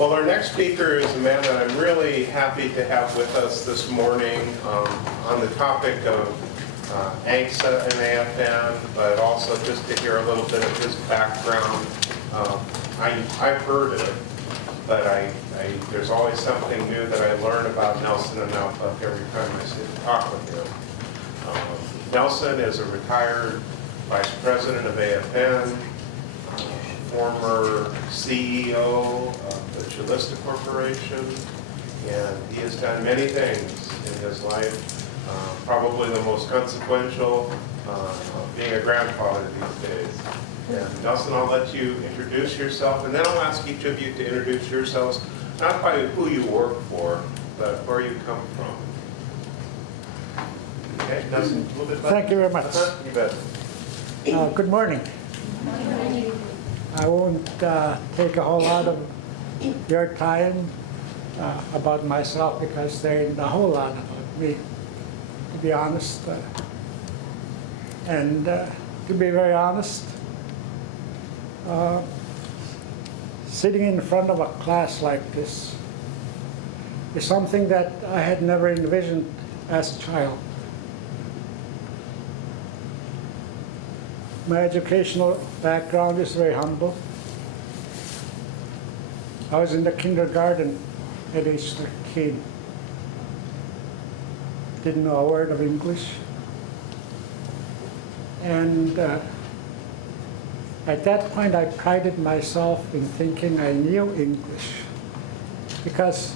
Well, our next speaker is a man that I'm really happy to have with us this morning on the topic of ANGSA and AFN, but also just to hear a little bit of his background. I've heard it, but there's always something new that I learn about Nelson and Angapak every time I sit and talk with him. Nelson is a retired vice president of AFN, former CEO of the Chalista Corporation, and he has done many things in his life. Probably the most consequential, being a grandfather these days. And Nelson, I'll let you introduce yourself, and then I'll ask each of you to introduce yourselves, not by who you work for, but where you come from. Okay, Nelson, a little bit better. Thank you very much. You bet. Good morning. I won't take a whole lot of your time about myself because there ain't a whole lot about me, to be honest. And to be very honest, sitting in front of a class like this is something that I had never envisioned as a child. My educational background is very humble. I was in the kindergarten at age 13. Didn't know a word of English. And at that point, I prided myself in thinking I knew English because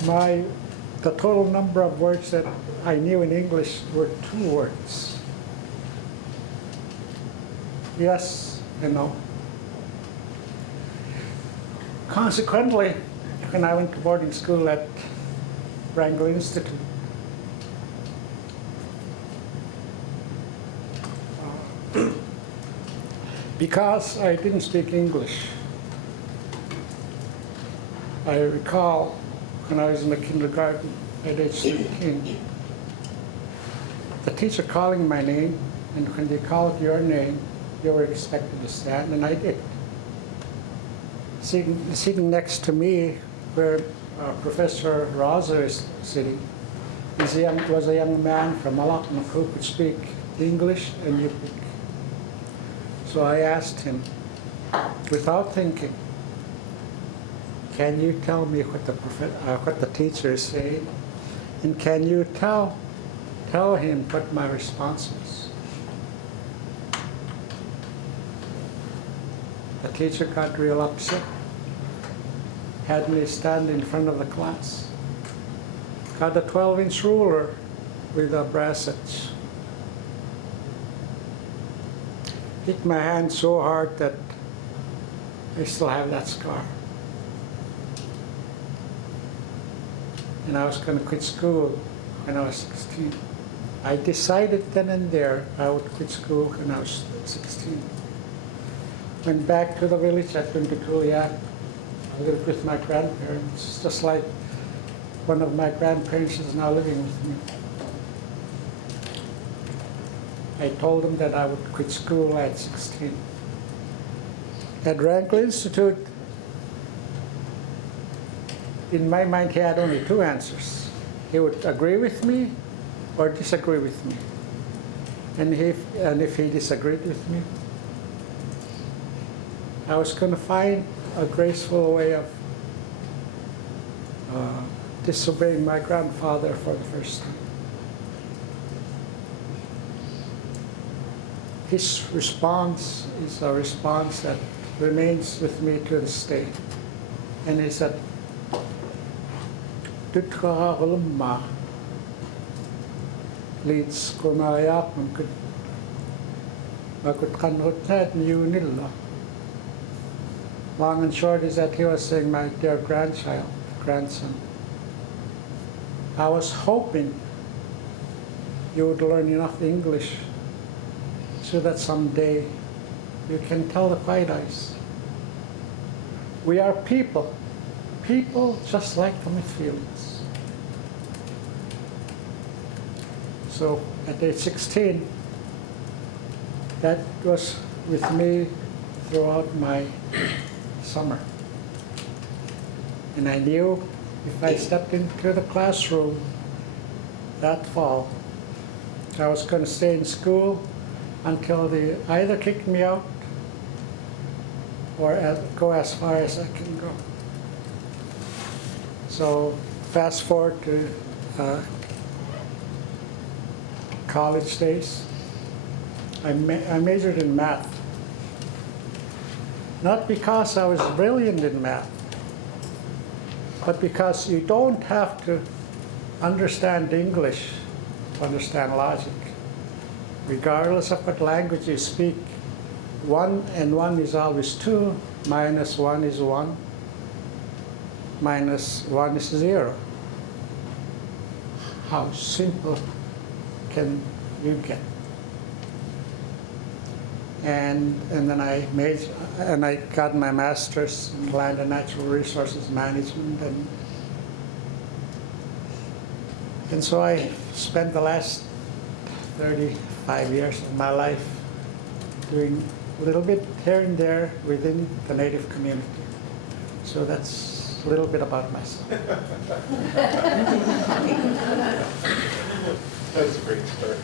the total number of words that I knew in English were 2 words. Yes and no. Consequently, when I went to boarding school at Wrangell Institute, because I didn't speak English, I recall when I was in the kindergarten at age 13, the teacher calling my name, and when they called your name, you were expected to stand, and I did. Sitting next to me, where Professor Rosa is sitting, was a young man from Angapak who could speak English and Yupik. So I asked him, without thinking, can you tell me what the teacher is saying? And can you tell him what my response is? The teacher got real upset, had me stand in front of the class, got a 12-inch ruler with a brass edge, hit my hand so hard that I still have that scar. And I was going to quit school when I was 16. I decided then and there I would quit school when I was 16. Went back to the village at Tuntutulyak. I lived with my grandparents, just like one of my grandparents is now living with me. I told them that I would quit school at 16. At Wrangell Institute, in my mind, he had only 2 answers. He would agree with me or disagree with me. And if he disagreed with me, I was going to find a graceful way of disobeying my grandfather for the first time. His response is a response that remains with me to this day. And he said, "Tutka ulumma leads kumayak makut kanhutnet niyunilla." Long and short is that he was saying, my dear grandson, I was hoping you would learn enough English so that someday you can tell the quiet eyes. We are people just like them with feelings. So at age 16, that was with me throughout my summer. And I knew if I stepped into the classroom that fall, I was going to stay in school until they either kicked me out or go as far as I can go. So fast forward to college days. I majored in math. Not because I was brilliant in math, but because you don't have to understand English to understand logic. Regardless of what language you speak, 1 and 1 is always 2, minus 1 is 1, minus 1 is 0. How simple can you get? And then I got my master's in land and natural resources management, and so I spent the last 35 years of my life doing a little bit here and there within the Native community. So that's a little bit about myself. That's a great story.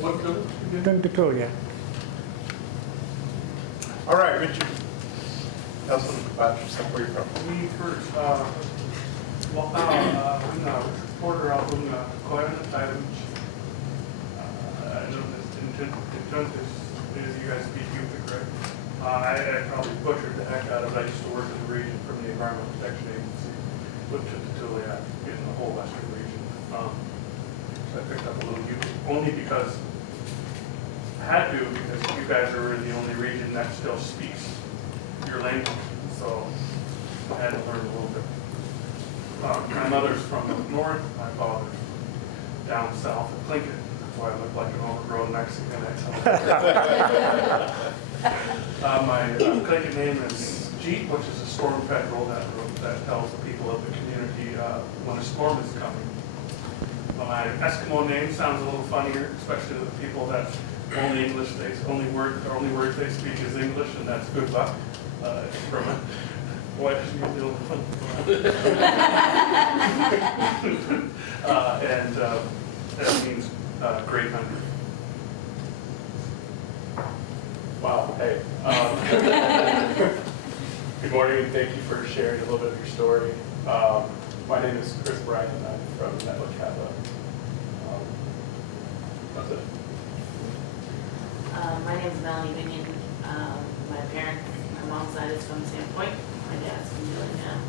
What number? 22, yeah. All right, Richard. Tell us a little about yourself, where you're from. Me first. I'm a reporter out in Koyana Island. I know this in Junkus is you guys speak Yupik, right? I probably butchered the heck out of it. I used to work in the region from the Environmental Protection Agency, which is Tutulia in the whole western region. So I picked up a little Yupik only because I had to, because you guys are the only region that still speaks your language. So I had to learn a little bit. My mother's from up north, my father's down south of Lincoln. That's why I look like an overgrown Mexican. My Clinton name is Jeep, which is a storm petrel that tells the people of the community when a storm is coming. My Eskimo name sounds a little funnier, especially to the people that only words they speak is English, and that's good luck. From a white New Zealand. And that means great memory. Wow, hey. Good morning, and thank you for sharing a little bit of your story. My name is Chris Bryan, and I'm from Angapak. That's it. My name is Melanie Binion. My mom's side is from Sandpoint. My dad's from Dillingham.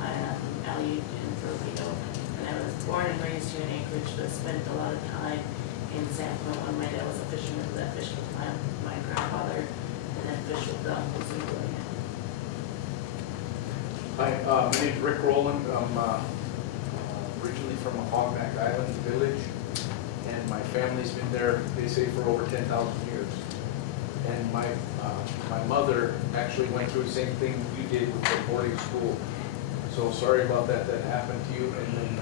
I am Aleut in Toledo. And I was born and raised here in Anchorage, but spent a lot of time in Sandpoint when my dad was a fisherman. That fished with my grandfather, and then fished with the uncles in Dillingham. Hi, my name is Rick Rowland. I'm originally from Angapak Island Village, and my family's been there, they say, for over 10,000 years. And my mother actually went through the same thing you did with the boarding school. So sorry about that happened to you. And then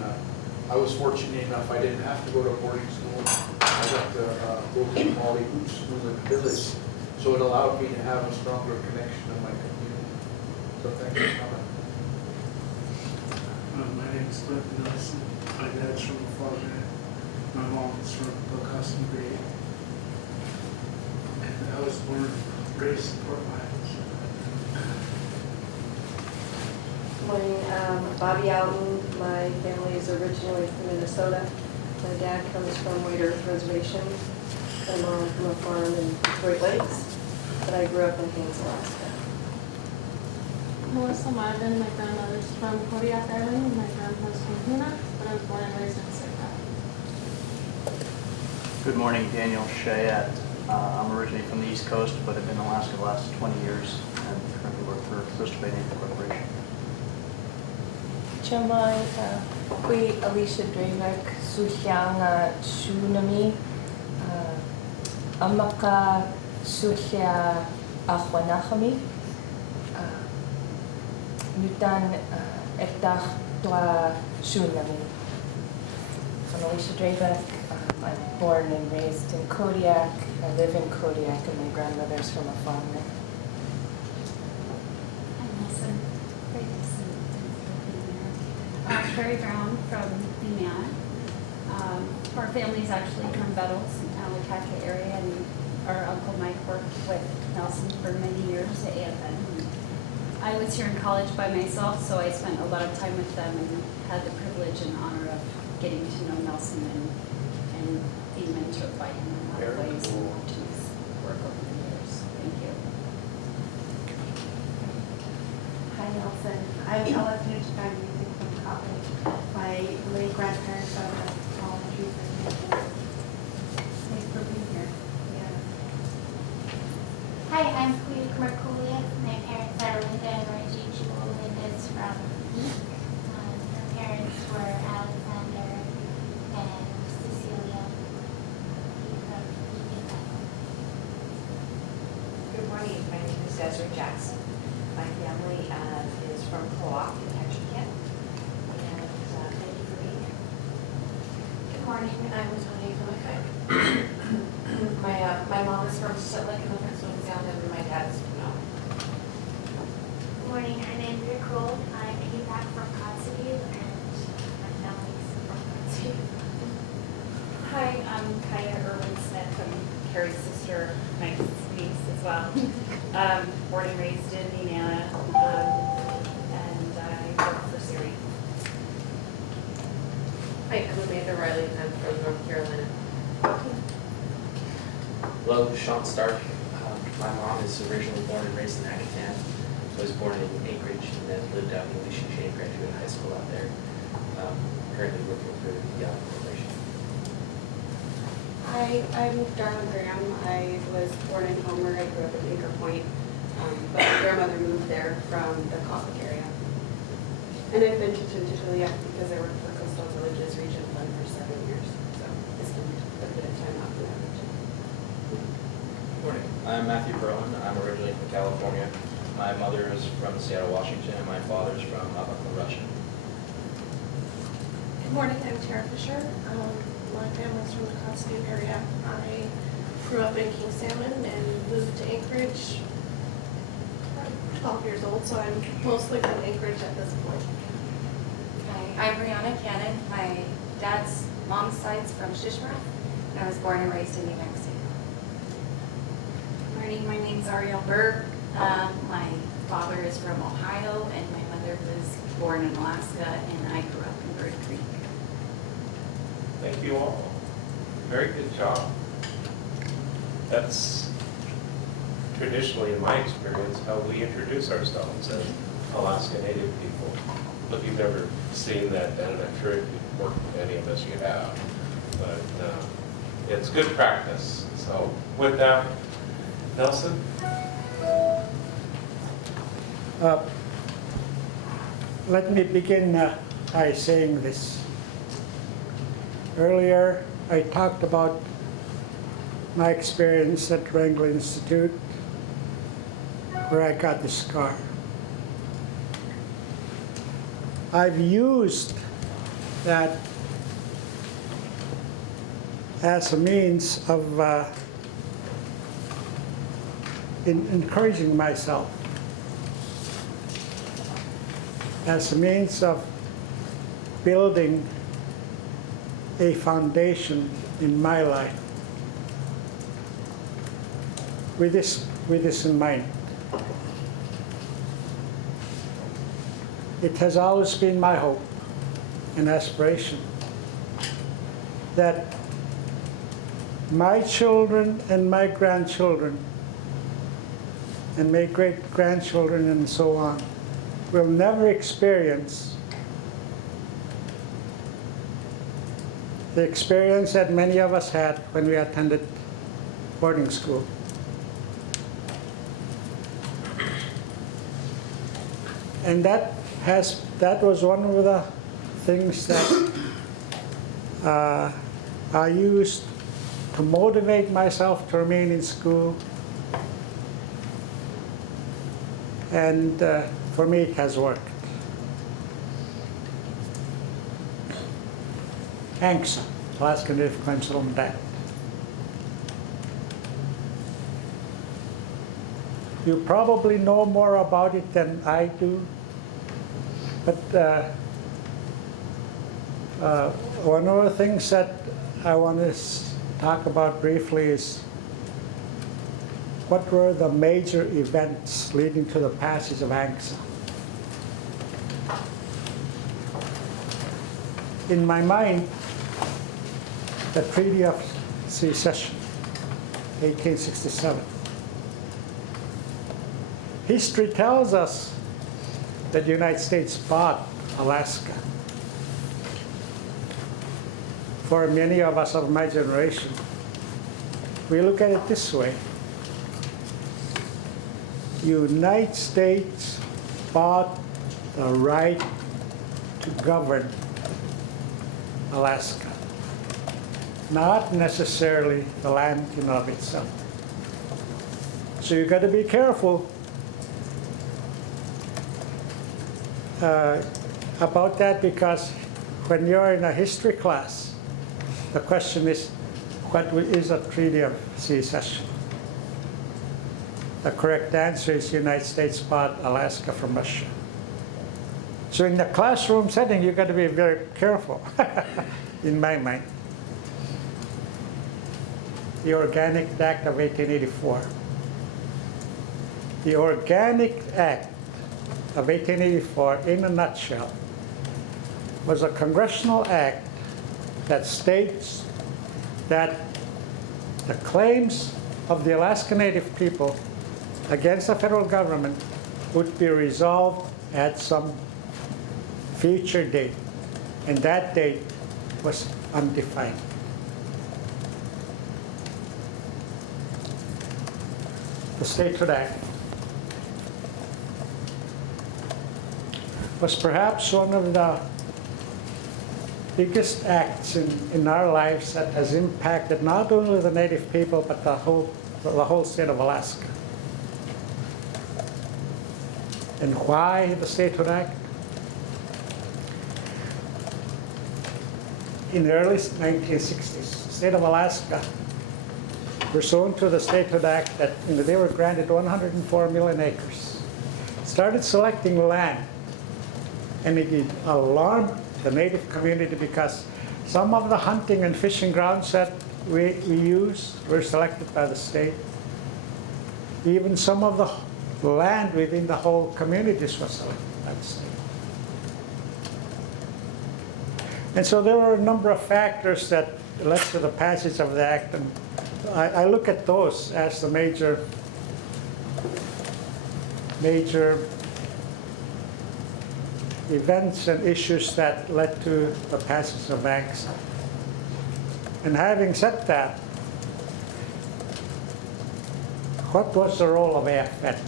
I was fortunate enough, I didn't have to go to boarding school. I got to go to the Mali Boot School in the village. So it allowed me to have a stronger connection to my community. So thank you for coming. My name is Cliff Nelson. My dad's from Florida. My mom is from Bocassin Bay. And I was born and raised in Fort Myers. Good morning, Bobby Alton. My family is originally from Minnesota. My dad comes from White Earth Reservation. My mom from a farm in Great Lakes, but I grew up in Haines, Alaska. Melissa Marvin, my grandmother's from Kodiak Island, my grandpa's from Huna, but I was born and raised in Sitka. Good morning, Daniel Chayette. I'm originally from the East Coast, but I've been in Alaska the last 20 years and currently work for Coastal Bay Native Corporation. Chamai, kui Alicia Dravek, Suhyanga Shunami, Amaka Suhya Ahwanachami, Nutan Ertach Dwa Shunami. I'm Alicia Dravek. I'm born and raised in Kodiak. I live in Kodiak, and my grandmother's from a farm there. I'm Wilson. Great to see you. Carrie Brown from Indiana. Our family's actually from Bettles, Angapak area, and our Uncle Mike worked with Nelson for many years at AFN. I was here in college by myself, so I spent a lot of time with them and had the privilege and honor of getting to know Nelson and being mentored by him in a lot of Very ways cool. to his work over the years. Thank you. Hi Nelson, I'm Ella Fuge, I'm music from college. My late grandparents are elementary school. Thanks for being here. Yeah. Hi, I'm Queen Mercolia. My parents are Linda and Reggie Jewel. Linda's from East. Her parents were Alexander and Cecilia. Good morning, my name is Desiree Jackson. My family is from Co-op in Ketchikan, and thank you for being here. Good morning, I'm Tony Kamakai. My mom is from Sutlick in the Prince Sound and my dad is from Mel. Good morning, I'm Andrea Kroll. I came back from Kotzebue and my family's from Kotzebue. Hi, I'm Kaya Irwin-Smith. I'm Carrie's sister, my niece as well. Born and raised in Indiana, and I work for Siri. Hi, I'm Amanda Riley and I'm from North Carolina. Hello, Sean Stark. My mom is originally born and raised in Agapan. I was born in Anchorage and then lived out in Alicia Shane, graduated high school out there. Currently working for the corporation. Hi, I'm Darla Graham. I was born in Homer. I grew up in Anchor Point, but my grandmother moved there from the Catholic area. And I've been to Tuntutulia because I worked for Coastal Villages Region Fund for 7 years. So I spent a bit of time out in that region. Good morning. I'm Matthew Berlin. I'm originally from California. My mother is from Seattle, Washington, and my father is from Angapak, Russia. Good morning, I'm Tara Fisher. My family's from the Kotzebue area. I grew up in King Salmon and moved to Anchorage. I'm 12 years old, so I'm mostly from Anchorage at this point. Hi, I'm Brianna Cannon. My dad's mom's side's from Shishmaref, and I was born and raised in New Mexico. Good morning, my name's Ariel Berg. My father is from Ohio, and my mother was born in Alaska, and I grew up in Bird Creek. Thank you all. Very good job. That's traditionally, in my experience, how we introduce ourselves as Alaska Native people. But you've never seen that done, and I'm sure if you work with any of us, you have. But it's good practice. So with that, Nelson? Let me begin by saying this. Earlier, I talked about my experience at Wrangell Institute, where I got the scar. I've used that as a means of encouraging myself, as a means of building a foundation in my life with this in mind. It has always been my hope and aspiration that my children and my grandchildren and my great-grandchildren and so on will never experience the experience that many of us had when we attended boarding school. And that was one of the things that I used to motivate myself to remain in school. And for me, it has worked. Thanks. Alaska Native Claims Settlement Act. You probably know more about it than I do, but one of the things that I want to talk about briefly is what were the major events leading to the passage of ANCSA. In my mind, the Treaty of Secession, 1867. History tells us that the United States bought Alaska. For many of us of my generation, we look at it this way. United States bought the right to govern Alaska, not necessarily the land in and of itself. So you've got to be careful about that, because when you're in a history class, the question is, what is a Treaty of Secession? The correct answer is United States bought Alaska from Russia. So in the classroom setting, you've got to be very careful, in my mind. The Organic Act of 1884. The Organic Act of 1884, in a nutshell, was a congressional act that states that the claims of the Alaska Native people against the federal government would be resolved at some future date, and that date was undefined. The Statehood Act was perhaps one of the biggest acts in our lives that has impacted not only the Native people, but the whole state of Alaska. And why the Statehood Act? In the early 1960s, the state of Alaska, pursuant to the Statehood Act, that they were granted 104 million acres, started selecting land. And it alarmed the Native community because some of the hunting and fishing grounds that we use were selected by the state. Even some of the land within the whole communities was selected by the state. And so there were a number of factors that led to the passage of the act, and I look at those as the major events and issues that led to the passage of ANCSA. And having said that, what was the role of AFN,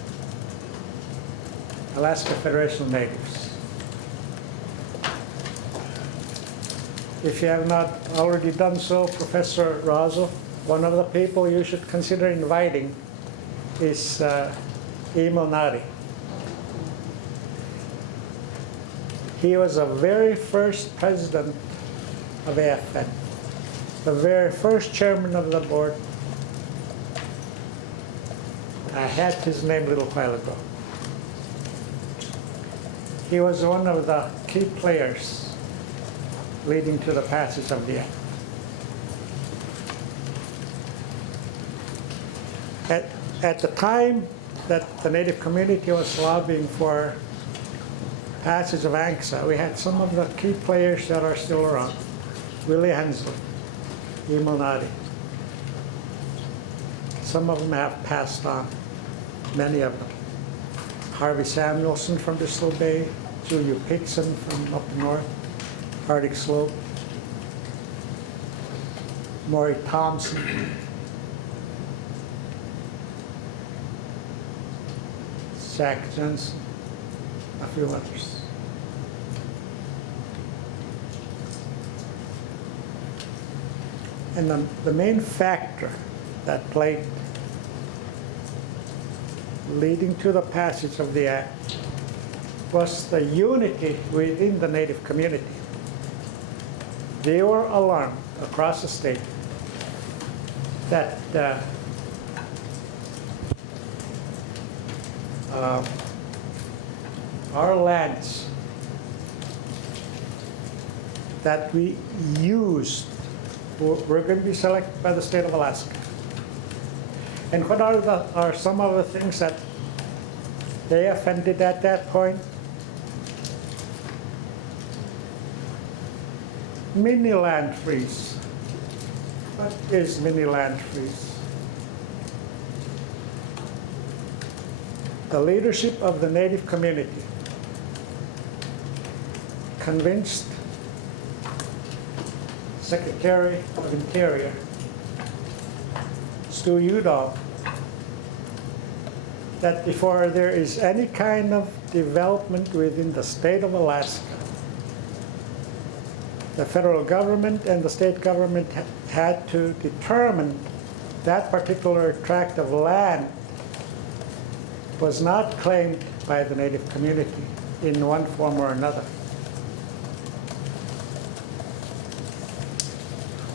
Alaska Federation of Natives? If you have not already done so, Professor Razo, one of the people you should consider inviting is Emil Nari. He was the very first president of AFN, the very first chairman of the board. I had his name a little while ago. He was one of the key players leading to the passage of the act. At the time that the Native community was lobbying for passage of ANCSA, we had some of the key players that are still around. Willie Hensley, Emil Nadi. Some of them have passed on, many of them. Harvey Samuelson from Bristol Bay, Julia Pixon from up north, Arctic Slope, Maury Thompson, Zach Jensen, a few others. And the main factor that played leading to the passage of the act was the unity within the Native community. they were alarmed across the state that our lands that we used were going to be selected by the state of Alaska. And what are some of the things that they offended at that point? Mini land freeze. What is mini land freeze? The leadership of the Native community convinced Secretary of Interior, Stu Udall, that before there is any kind of development within the state of Alaska, the federal government and the state government had to determine that particular tract of land was not claimed by the Native community in one form or another.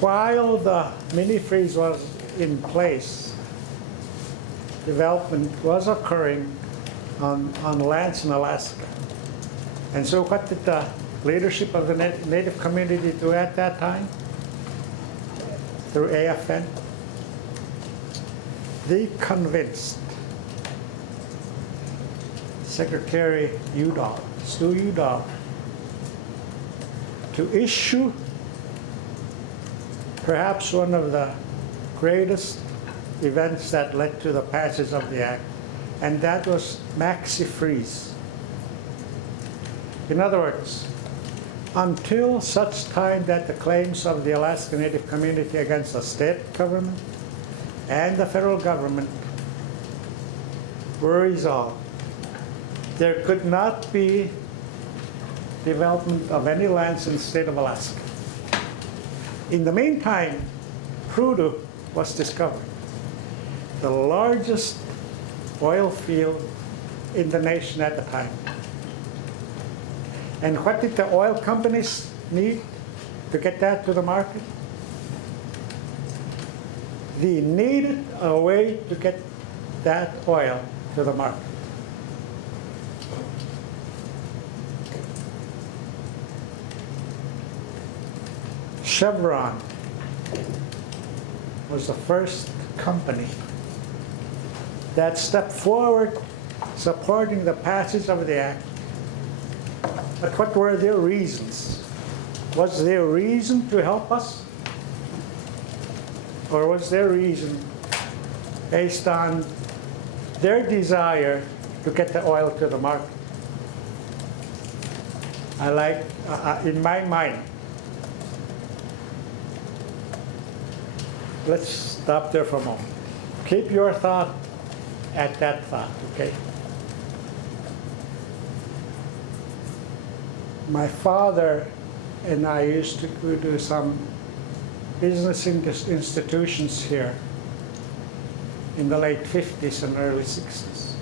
While the mini-freeze was in place, development was occurring on lands in Alaska. And so what did the leadership of the Native community do at that time? Through AFN, they convinced Secretary Udall, Stu Udall, to issue perhaps one of the greatest events that led to the passage of the act, and that was maxi-freeze. In other words, until such time that the claims of the Alaska Native community against the state government and the federal government were resolved, there could not be development of any lands in the state of Alaska. In the meantime, Prudhoe was discovered, the largest oil field in the nation at the time. And what did the oil companies need to get that to the market? They needed a way to get that oil to the market. Chevron was the first company that stepped forward supporting the passage of the act. But what were their reasons? Was their reason to help us? Or was their reason based on their desire to get the oil to the market? I like, in my mind, let's stop there for a moment. Keep your thought at that thought, okay? My father and I used to go to some business institutions here in the late 50s and early 60s.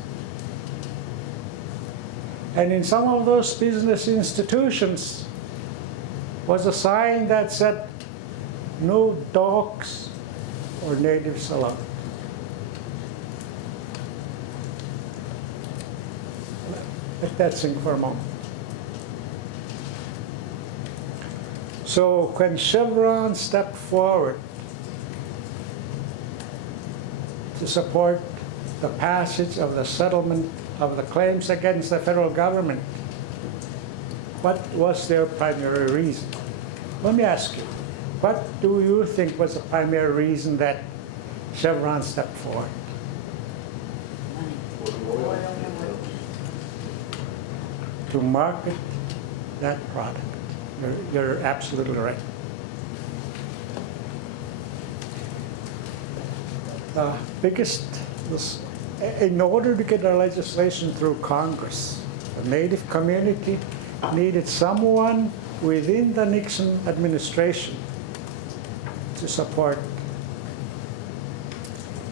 And in some of those business institutions was a sign that said, "No dogs or natives allowed." Let that sink for a moment. So when Chevron stepped forward to support the passage of the settlement of the claims against the federal government, what was their primary reason? Let me ask you, what do you think was the primary reason that Chevron stepped forward? To market that product. You're absolutely right. The biggest, in order to get our legislation through Congress, the Native community needed someone within the Nixon administration to support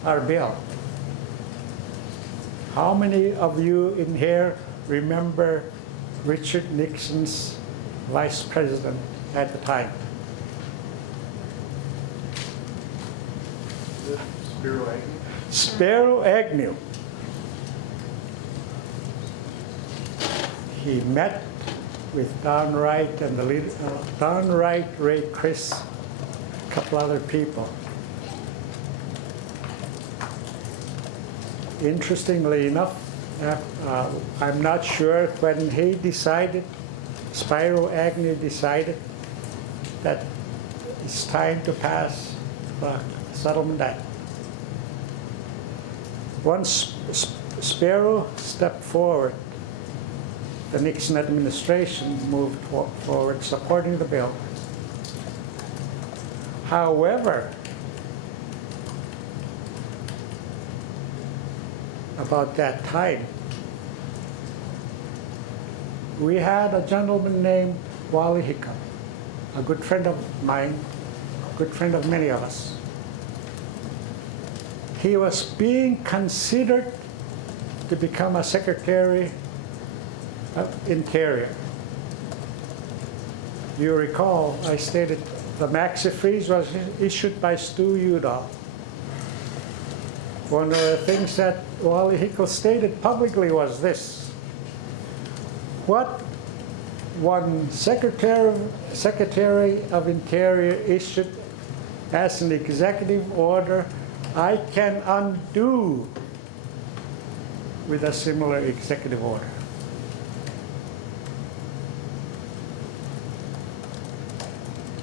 our bill. How many of you in here remember Richard Nixon's vice president at the time, Is it Spiro Agnew? Spiro Agnew. He met with Don Wright and the leader, Don Wright, Ray Chris, a couple other people. Interestingly enough, I'm not sure when he decided, Spiro Agnew decided that it's time to pass the Settlement Act. Once Spiro stepped forward, the Nixon administration moved forward supporting the bill. However, about that time, we had a gentleman named Wally Hickam, a good friend of mine, a good friend of many of us. He was being considered to become a Secretary of Interior. You recall, I stated the maxi freeze was issued by Stu Udall. One of the things that Wally Hickle stated publicly was this: what one Secretary of Interior issued as an executive order, I can undo with a similar executive order.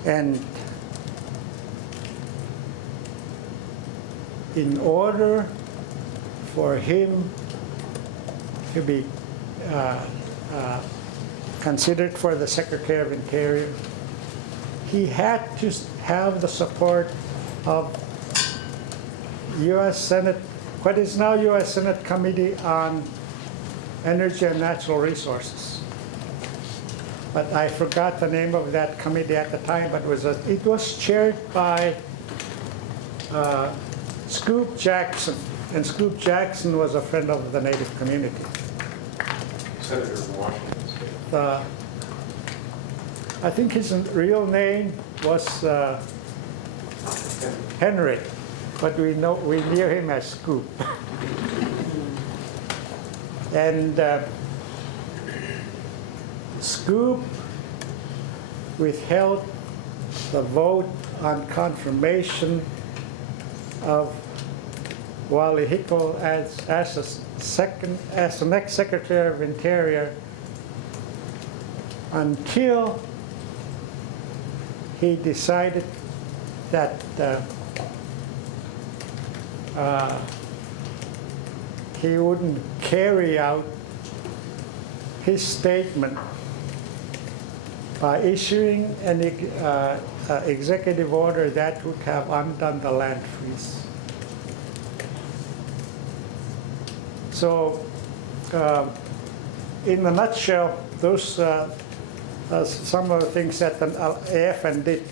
And in order for him to be considered for the Secretary of Interior, he had to have the support of U.S. Senate, what is now U.S. Senate Committee on Energy and Natural Resources. But I forgot the name of that committee at the time, but it was chaired by Scoop Jackson, and Scoop Jackson was a friend of the Native community. Senator from Washington State. I think his real name was Henry, but we knew him as Scoop. And Scoop withheld the vote on confirmation of Wally Hickle as the next Secretary of Interior until he decided that he wouldn't carry out his statement by issuing an executive order that would have undone the land freeze. So, in a nutshell, those some of the things that the AFN did.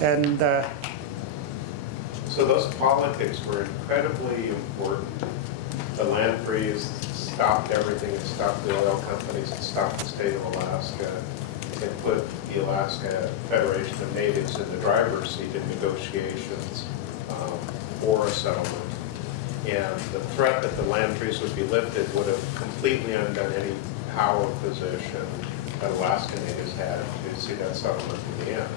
And so those politics were incredibly important. The land freeze stopped everything. It stopped the oil companies. It stopped the state of Alaska. It put the Alaska Federation of Natives in the driver's seat in negotiations for a settlement. And the threat that the land freeze would be lifted would have completely undone any power position that Alaska Natives had to see that settlement to the end.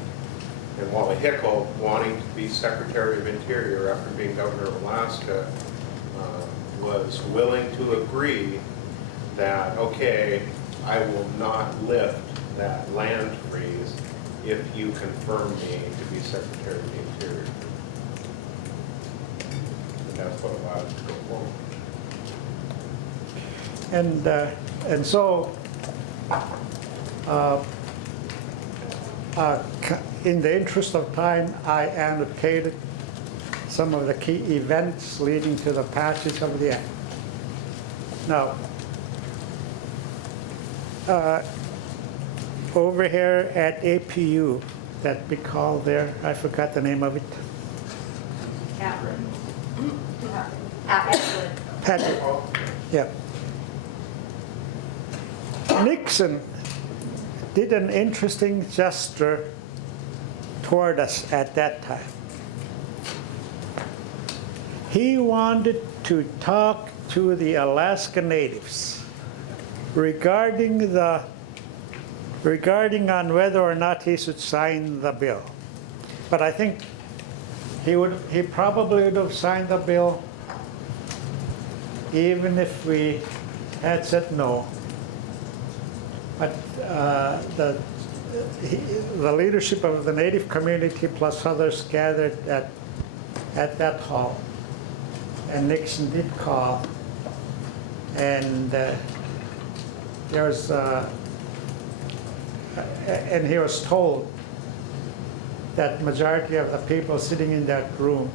And Wally Hickle, wanting to be Secretary of Interior after being Governor of Alaska, was willing to agree that, okay, I will not lift that land freeze if you confirm me to be Secretary of the Interior. And that's what allowed it to go forward. And so, in the interest of time, I annotated some of the key events leading to the passage of the act. Now, over here at APU, that big hall there, I forgot the name of it. Patrick. Yeah. Nixon did an interesting gesture toward us at that time. He wanted to talk to the Alaska Natives regarding on whether or not he should sign the bill. But I think he probably would have signed the bill even if we had said no. But the leadership of the Native community plus others gathered at that hall. And Nixon did call, and and he was told that majority of the people sitting in that room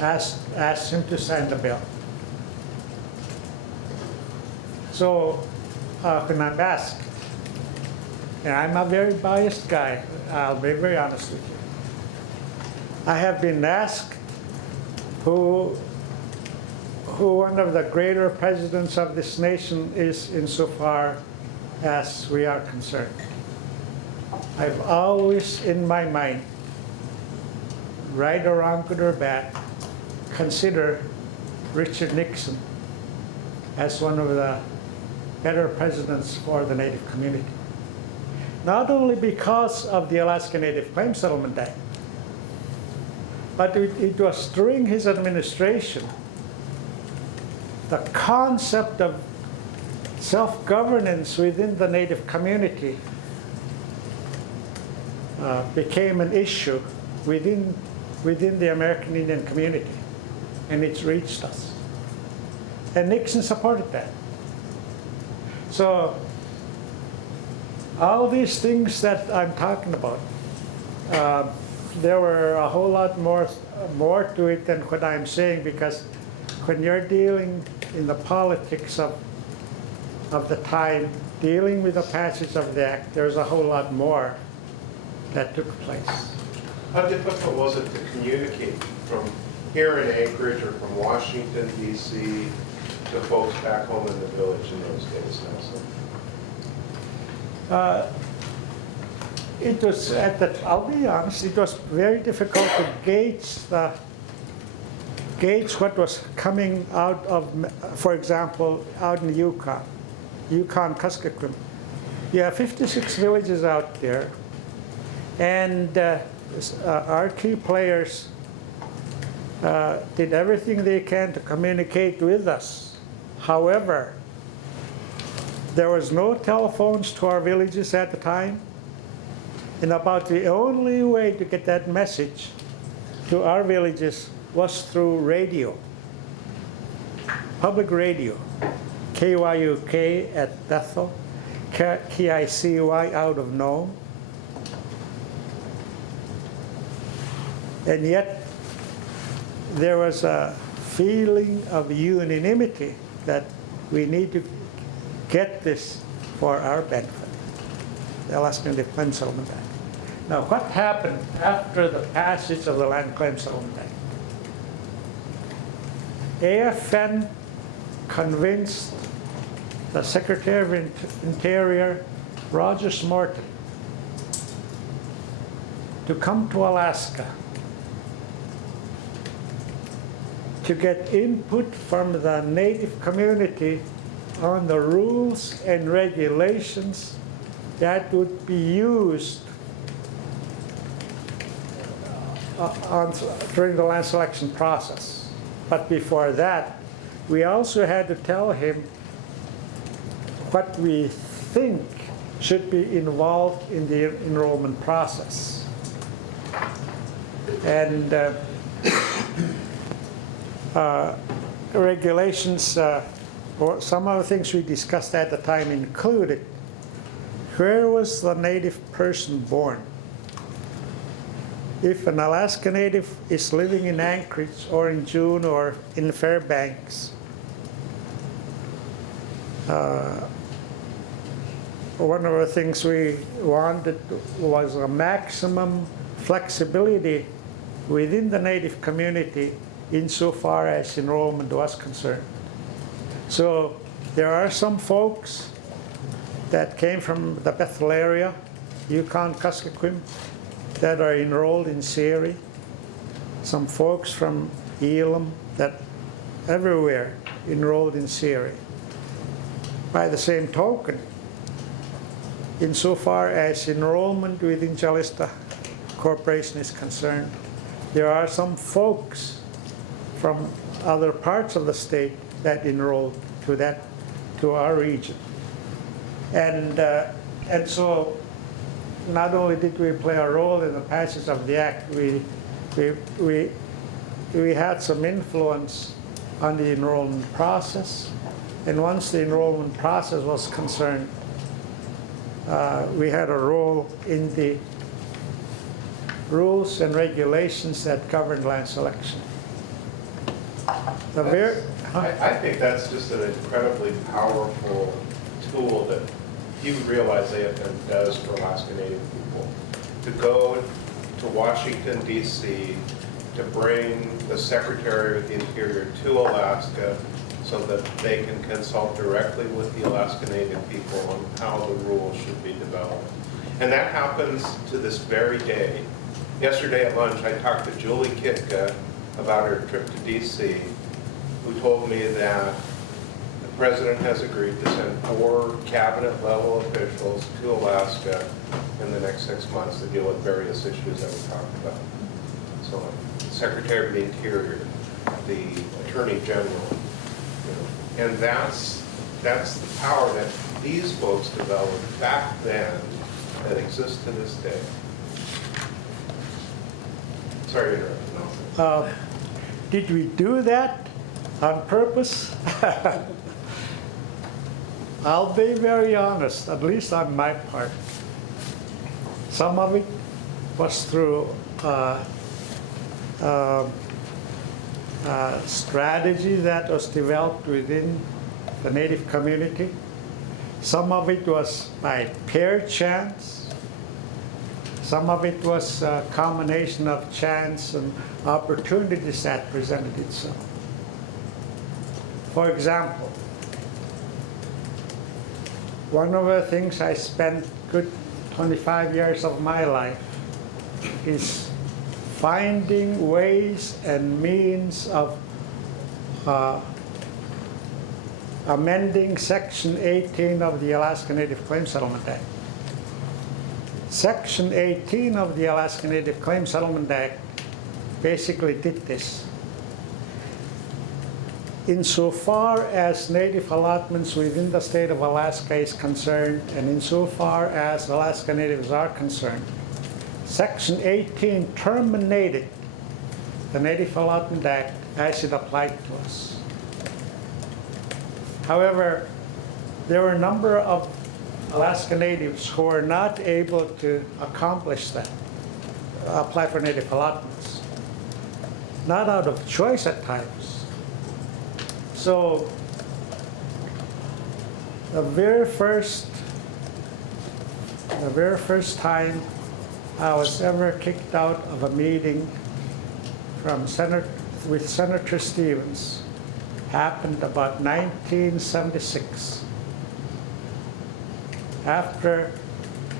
asked him to sign the bill. So when I'm asked, and I'm a very biased guy, I'll be very honest with you. I have been asked who one of the greater presidents of this nation is insofar as we are concerned. I've always, in my mind, right or wrong, good or bad, consider Richard Nixon as one of the better presidents for the Native community. Not only because of the Alaska Native Claims Settlement Act, but it was during his administration, the concept of self-governance within the Native community became an issue within the American Indian community, and it's reached us. And Nixon supported that. So all these things that I'm talking about, there were a whole lot more to it than what I'm saying, because when you're dealing in the politics of the time, dealing with the passage of the act, there's a whole lot more that took place. How difficult was it to communicate from here in Anchorage or from Washington, D.C. to folks back home in the village in those days, Nelson? It was I'll be honest, it was very difficult to gauge what was coming out of, for example, out in the Yukon Kuskokwim. You have 56 villages out there, and our key players did everything they can to communicate with us. However, there was no telephones to our villages at the time, and about the only way to get that message to our villages was through radio, public radio, KYUK at Bethel, KICY out of Nome. And yet, there was a feeling of unanimity that we need to get this for our benefit, the Alaska Native Claims Settlement Act. Now, what happened after the passage of the Land Claims Settlement Act? AFN convinced the Secretary of Interior, Rogers Morton, to come to Alaska to get input from the Native community on the rules and regulations that would be used during the land selection process. But before that, we also had to tell him what we think should be involved in the enrollment process. And regulations, or some of the things we discussed at the time included, where was the Native person born? If an Alaska Native is living in Anchorage or in June or in Fairbanks, one of the things we wanted was a maximum flexibility within the Native community insofar as enrollment was concerned. So there are some folks that came from the Bethel area, Yukon Kuskokwim, that are enrolled in SERI. some folks from Elam, that everywhere enrolled in CRA. By the same token, insofar as enrollment within Jalista Corporation is concerned, there are some folks from other parts of the state that enroll to our region. And so not only did we play a role in the passage of the act, we had some influence on the enrollment process. And once the enrollment process was concerned, we had a role in the rules and regulations that govern land selection. I think that's just an incredibly powerful tool that you realize AFN does for Alaska Native people. To go to Washington, D.C., to bring the Secretary of the Interior to Alaska so that they can consult directly with the Alaska Native people on how the rules should be developed. And that happens to this very day. Yesterday at lunch, I talked to Julie Kitka about her trip to D.C., who told me that the President has agreed to send 4 cabinet-level officials to Alaska in the next 6 months to deal with various issues that we talked about. So the Secretary of the Interior, the Attorney General, and that's the power that these folks developed back then that exists to this day. Sorry to interrupt. No. Did we do that on purpose? I'll be very honest, at least on my part. Some of it was through strategy that was developed within the Native community. Some of it was by pure chance. Some of it was a combination of chance and opportunities that presented itself. For example, one of the things I spent good 25 years of my life is finding ways and means of amending Section 18 of the Alaska Native Claims Settlement Act. Section 18 of the Alaska Native Claims Settlement Act basically did this. Insofar as Native allotments within the state of Alaska is concerned, and insofar as Alaska Natives are concerned, Section 18 terminated the Native Allotment Act as it applied to us. However, there were a number of Alaska Natives who were not able to accomplish that, apply for Native allotments, not out of choice at times. So the very first time I was ever kicked out of a meeting with Senator Stevens happened about 1976. After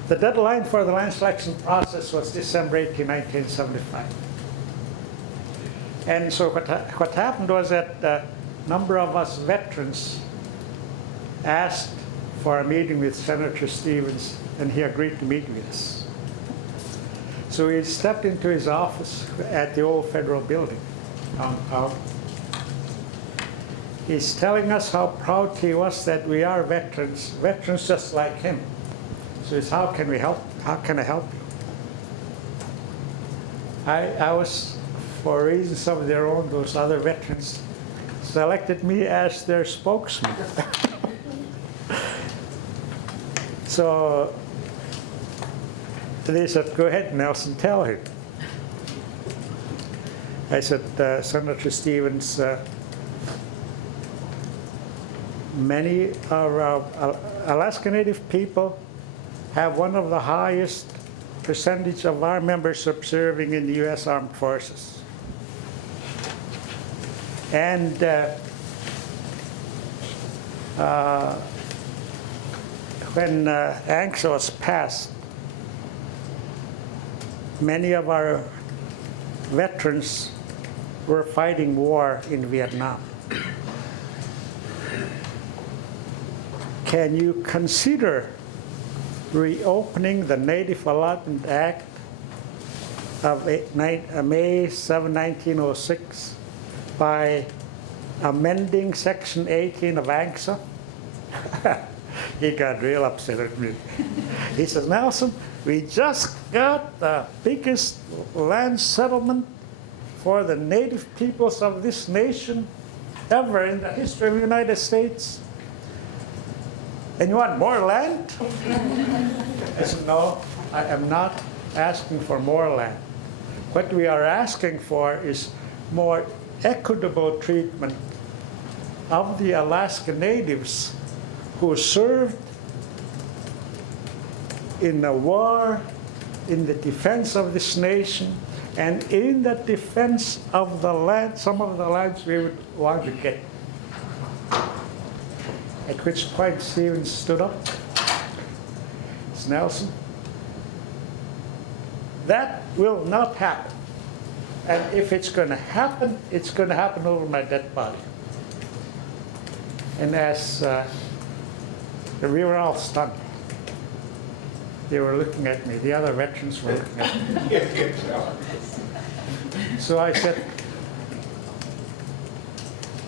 the deadline for the land selection process was December 18, 1975. And so what happened was that a number of us veterans asked for a meeting with Senator Stevens, and he agreed to meet with us. So we stepped into his office at the old federal building downtown. He's telling us how proud he was that we are veterans just like him. So he says, how can we help? How can I help you? I was, for reasons of their own, those other veterans selected me as their spokesman. So they said, go ahead, Nelson, tell him. I said, Senator Stevens, many of our Alaska Native people have one of the highest percentage of our members serving in the U.S. Armed Forces. And when ANCSA was passed, many of our veterans were fighting war in Vietnam. Can you consider reopening the Native Allotment Act of May 7, 1906 by amending Section 18 of ANCSA? He got real upset at me. He says, Nelson, we just got the biggest land settlement for the native peoples of this nation ever in the history of the United States. And you want more land? I said, no, I am not asking for more land. What we are asking for is more equitable treatment of the Alaska Natives who served in the war, in the defense of this nation, and in the defense of the land, some of the lands we would want to get. At which point Stephen stood up. It's Nelson. That will not happen. And if it's going to happen over my dead body. And as we were all stunned. They were looking at me. The other veterans were looking at me. So I said,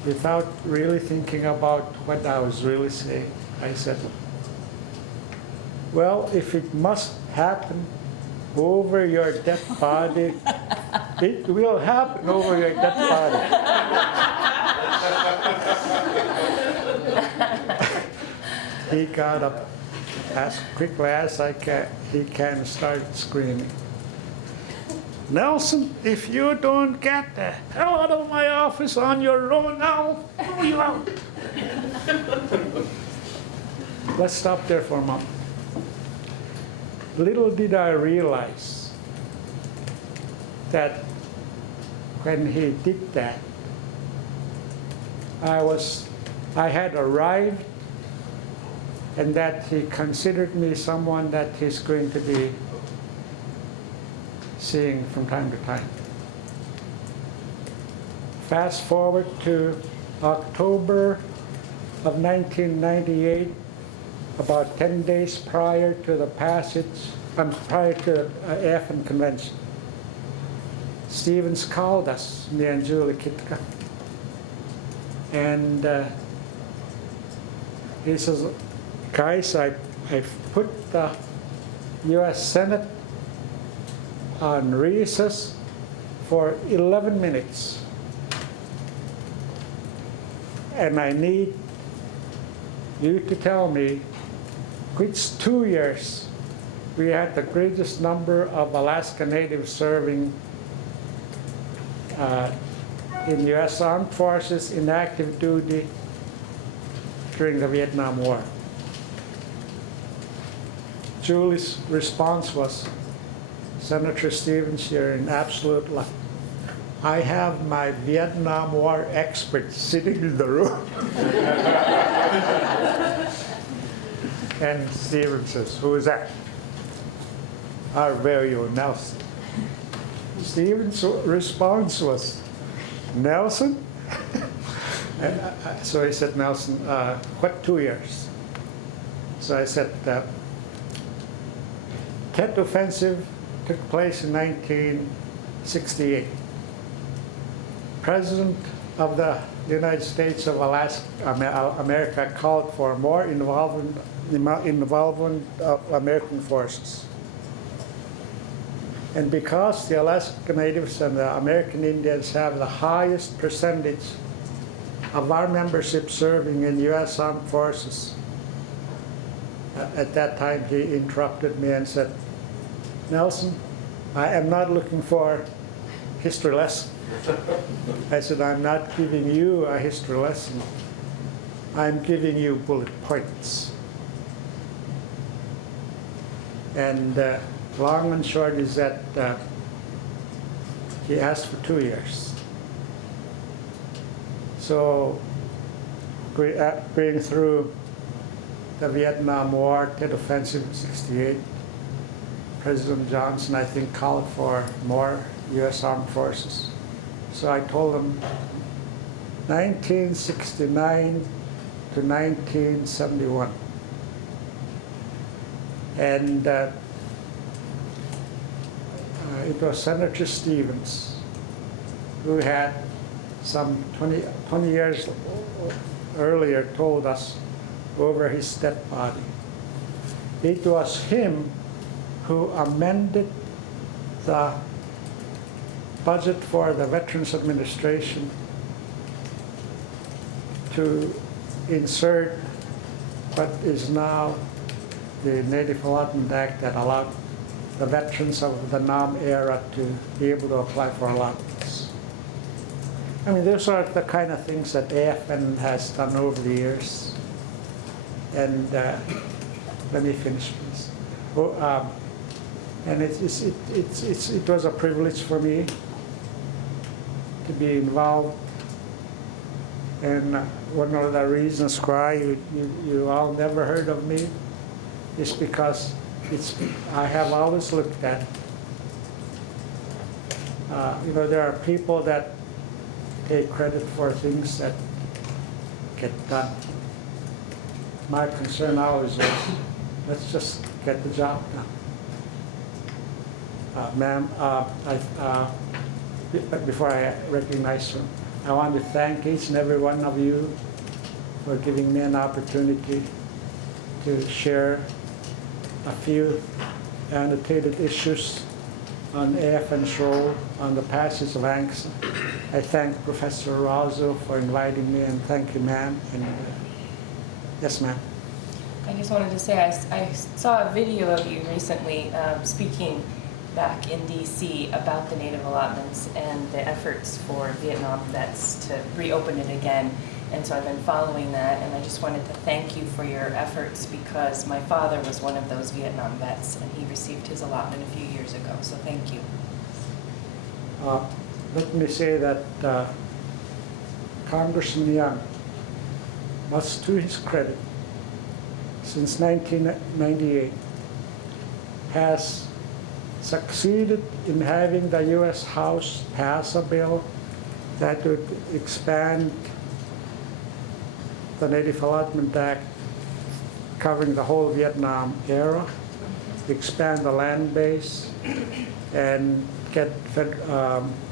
without really thinking about what I was really saying, I said, well, if it must happen over your dead body, it will happen over your dead body. He got up as quickly as he can started screaming. Nelson, if you don't get the hell out of my office on your own now, I'll throw you out. Let's stop there for a moment. Little did I realize that when he did that, I had arrived, and that he considered me someone that he's going to be seeing from time to time. Fast forward to October of 1998, about 10 days prior to the passage, prior to the AFN convention. Stevens called us, me and Julie Kitka, and he says, guys, I put the U.S. Senate on recess for 11 minutes. And I need you to tell me which 2 years we had the greatest number of Alaska Natives serving in U.S. Armed Forces in active duty during the Vietnam War. Julie's response was, Senator Stevens, you're in absolute luck. I have my Vietnam War expert sitting in the room. And Stevens says, who is that? Our very own Nelson. Stevens' response was, Nelson? So he said, Nelson, what 2 years? So I said, Tet Offensive took place in 1968. President of the United States of America called for more involvement of American forces. And because the Alaska Natives and the American Indians have the highest percentage of our membership serving in U.S. Armed Forces, at that time he interrupted me and said, Nelson, I am not looking for history lesson. I said, I'm not giving you a history lesson. I'm giving you bullet points. And long and short is that he asked for 2 years. So going through the Vietnam War, Tet Offensive in '68, President Johnson, I think, called for more U.S. Armed Forces. So I told them 1969 to 1971. And it was Senator Stevens who had some 20 years earlier told us over his dead body. It was him who amended the budget for the Veterans Administration to insert what is now the Native Allotment Act that allowed the veterans of the NAM era to be able to apply for allotments. I mean, those are the kind of things that AFN has done over the years. And let me finish, please. And it was a privilege for me to be involved. And one of the reasons why you all never heard of me is because I have always looked at, there are people that take credit for things that get done. My concern always was, let's just get the job done. Ma'am, before I recognize you, I want to thank each and every one of you for giving me an opportunity to share a few annotated issues on AFN's role on the passage of ANCSA. I thank Professor Razo for inviting me, and thank you, ma'am. And yes, ma'am. I just wanted to say I saw a video of you recently speaking back in DC about the Native allotments and the efforts for Vietnam vets to reopen it again. And so I've been following that, and I just wanted to thank you for your efforts because my father was one of those Vietnam vets and he received his allotment a few years ago, so thank you. Let me say that Congressman Young, much to his credit, since 1998, has succeeded in having the U.S. House pass a bill that would expand the Native Allotment Act covering the whole Vietnam era, expand the land base, and get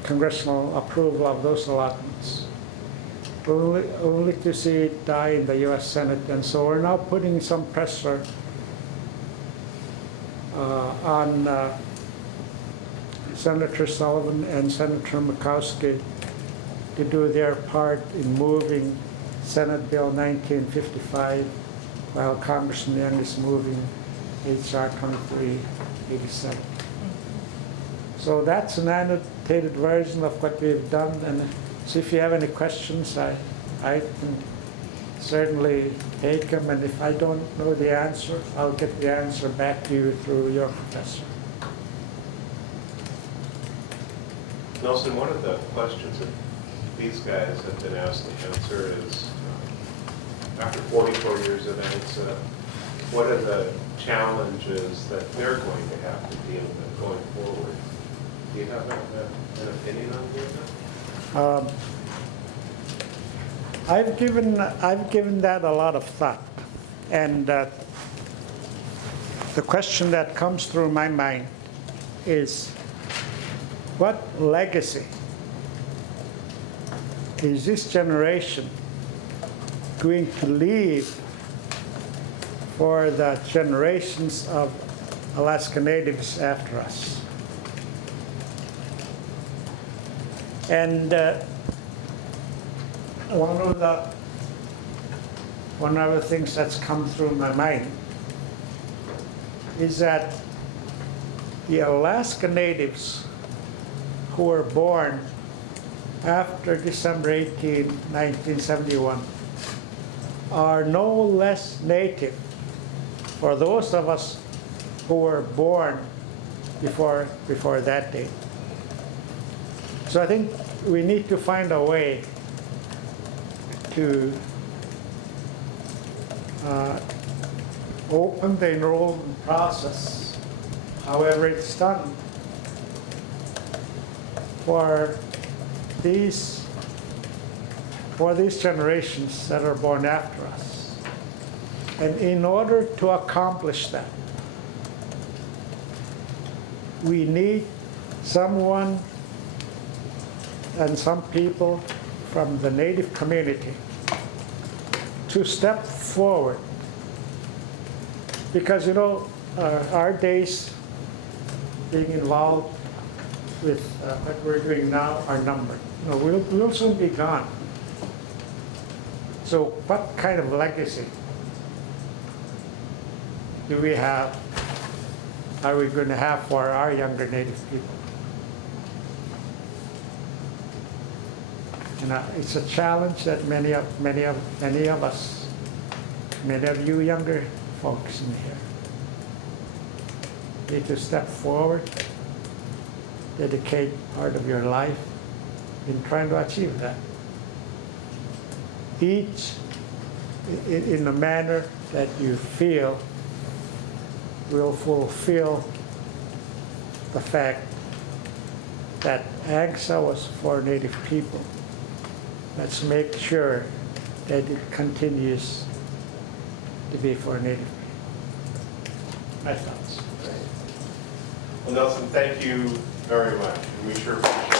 congressional approval of those allotments. Only to see it die in the U.S. Senate, and so we're now putting some pressure on Senator Sullivan and Senator Murkowski to do their part in moving Senate Bill 1955, while Congressman Young is moving H.R. 2387. So that's an annotated version of what we've done. And so if you have any questions, I can certainly take them. And if I don't know the answer, I'll get the answer back to you through your professor. Nelson, one of the questions that these guys have been asked to answer is, after 44 years of ANCSA, what are the challenges that they're going to have to deal with going forward? Do you have an opinion on that? I've given that a lot of thought, and the question that comes through my mind is, what legacy is this generation going to leave for the generations of Alaska Natives after us? And one of the things that's come through my mind is that the Alaska Natives who were born after December 18, 1971 are no less Native for those of us who were born before that date. So I think we need to find a way to open the enrollment process, however it's done, for these generations that are born after us. And in order to accomplish that, we need someone and some people from the Native community to step forward. Because, you know, our days being involved with what we're doing now are numbered. You know, we'll soon be gone. So what kind of legacy do we have, are we going to have for our younger Native people? And it's a challenge that many of us, many of you younger folks in here, need to step forward, dedicate part of your life in trying to achieve that. Each in a manner that you feel will fulfill the fact that ANGSA was for Native people. Let's make sure that it continues to be for Native people. My thoughts. Well, Nelson, thank you very much. We sure appreciate